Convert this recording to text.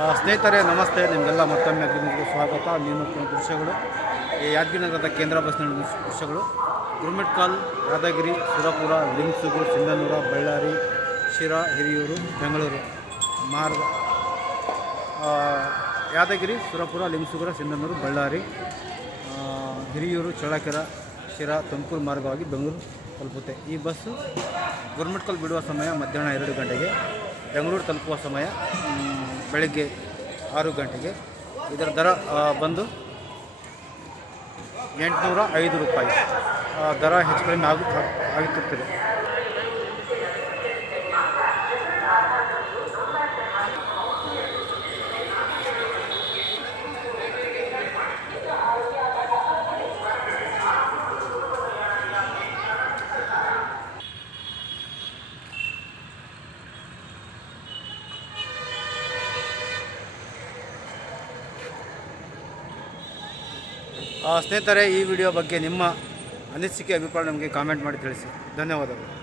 ಸ್ನೇಹಿತರೆ, ನಮಸ್ತೆ. ನಿಮಗೆಲ್ಲ ಮತ್ತೊಮ್ಮೆ ಅಗ್ನಿಗೆ ಸ್ವಾಗತ. ನೀನು ದೃಶ್ಯಗಳು. ಈ ಯಾದಗಿರಿ ನಗರದ ಕೇಂದ್ರ ಬಸ್ ನಿಲ್ದಾಣದ ದೃಶ್ಯಗಳು. ಗುರುಮಿಟ್ಕಾಲ್, ಯಾದಗಿರಿ, ಸುರಪುರ ಲಿಂಗ್ಸುಗು ಸಿಂಧನೂರ, ಬಳ್ಳಾರಿ, ಶಿರಾ, ಹಿರಿಯೂರು, ಬೆಂಗಳೂರು. ಮಾರ್ಗ ಯಾದಗಿರಿ, ಸುರಪುರ ಲಿಂಗ್ಸುಗುರ ಸಿಂಧನೂರು, ಬಳ್ಳಾರಿ ಹಿರಿಯೂರು, ಚಳ್ಳಕೆರೆ, ಶಿರಾ, ತುಮಕೂರು ಮಾರ್ಗವಾಗಿ ಬೆಂಗಳೂರು ತಲುಪುತ್ತೆ. ಈ ಬಸ್ಸು ಗುರುಮಿಟ್ಕಲ್ ಬಿಡುವ ಸಮಯ ಮಧ್ಯಾಹ್ನ ಎರಡು ಗಂಟೆಗೆ. ಬೆಂಗಳೂರು ತಲುಪುವ ಸಮಯ ಬೆಳಗ್ಗೆ ಆರು ಗಂಟೆಗೆ ಇದರ ದರ ಬಂದು ಎಂಟುನೂರ ಐದು ರೂಪಾಯಿ. ದರ ಹೆಚ್ಚು ಕಡಿಮೆ ಆಗುತ್ತಾ ಆಗುತ್ತಿರ್ತದೆ. ಸ್ನೇಹಿತರೆ ಈ ವಿಡಿಯೋ ಬಗ್ಗೆ ನಿಮ್ಮ ಅನಿಸಿಕೆ ಅಭಿಪ್ರಾಯ ನಮಗೆ ಕಾಮೆಂಟ್ ಮಾಡಿ ತಿಳಿಸಿ. ಧನ್ಯವಾದಗಳು.